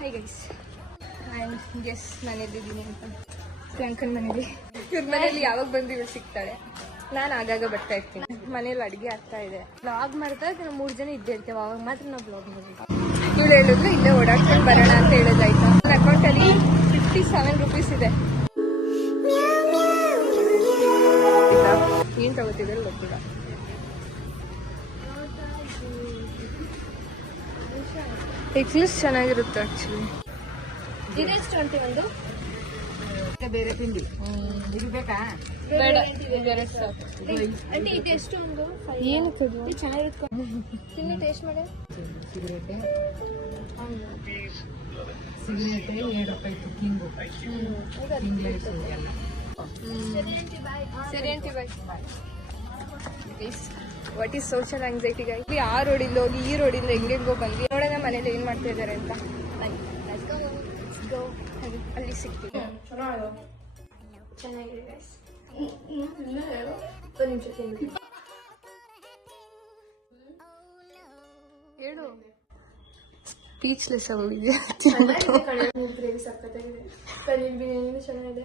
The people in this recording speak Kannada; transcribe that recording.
ಹಾಯ್ ಗೈಸ್, ನಾನು ಗೆಸ್ ಮನೇಲಿದ್ದೀನಿ ಅಂತ. ಪ್ರಿಯಾಂಕನ್ ಮನೇಲಿ. ಇವ್ರ ಮನೇಲಿ ಯಾವಾಗ ಬಂದು ಇವ್ರು ಸಿಗ್ತಾಳೆ. ನಾನು ಆಗಾಗ ಬರ್ತಾ ಇರ್ತೀನಿ. ಮನೇಲಿ ಅಡುಗೆ ಆಗ್ತಾ ಇದೆ. ಬ್ಲಾಗ್ ಮಾಡಿದಾಗ ನಾವು 3 ಜನ ಇದ್ದೇ ಇರ್ತೇವೆ. ಅವಾಗ ಮಾತ್ರ ನಾವು ಬ್ಲಾಗ್ ಮಾಡೋದು. ಇವ್ರು ಹೇಳಿದ್ರು ಇಲ್ಲೇ ಓಡಾಡ್ಕೊಂಡು ಬರೋಣ ಅಂತ ಹೇಳೋದಾಯ್ತಾ. ನನ್ನ ಅಕೌಂಟಲ್ಲಿ 57 ರೂಪೀಸ್ ಇದೆ. ಏನು ತಗೋತಿದ್ರು ಗೊತ್ತಿಲ್ಲ. ಎಕ್ಲಿಸ್ ಚೆನ್ನಾಗಿರುತ್ತೆ ಆ್ಯಕ್ಚುಲಿ. ಇದೆಷ್ಟು ಅಂತೆ ಒಂದು ಬೇರೆ ತಿಂಡಿ ಇದು ಬೇಕಾ? ಬೇಡ, ಬೇರೆ ಸಾಕು. ಆಂಟಿ ಇದೆಷ್ಟು ಒಂದು? ಏನಕ್ಕೆ ಇದು ಚೆನ್ನಾಗಿರುತ್ತೆ, ತಿನ್ನಿ ಟೇಸ್ಟ್ ಮಾಡಿ. ಸಿಗರೇಟೆ 7 ರೂಪಾಯಿ ಕುಕ್ಕಿಂಗು. ಸರಿ aunty, bye. What is social anxiety guys? ಇಲ್ಲಿ ಆ ರೋಡಿಂದ ಹೋಗಿ ಈ ರೋಡಿಂದ ಹೆಂಗೆಂಗೋ ಬಂದ್ವಿ. ನೋಡೋಣ ಮನೇಲಿ ಏನು ಮಾಡ್ತಾ ಇದ್ದಾರೆ ಅಂತ. ಅಲ್ಲಿ ಸಿಗ್ತೀವಿ. ಚೆನ್ನಾಗಿದೆ ಗೈಸ್. ಒಂದು ನಿಮಿಷ ಹೇಳು. ಸ್ಪೀಚ್ಲೆಸ್ ಆಗೋಗಿದೆ. ಗ್ರೇವಿ ಸಕ್ಕತ್ತಾಗಿದೆ. ಪನ್ನೀರ್ ಬಿರಿಯಾನಿ ಚೆನ್ನಾಗಿದೆ.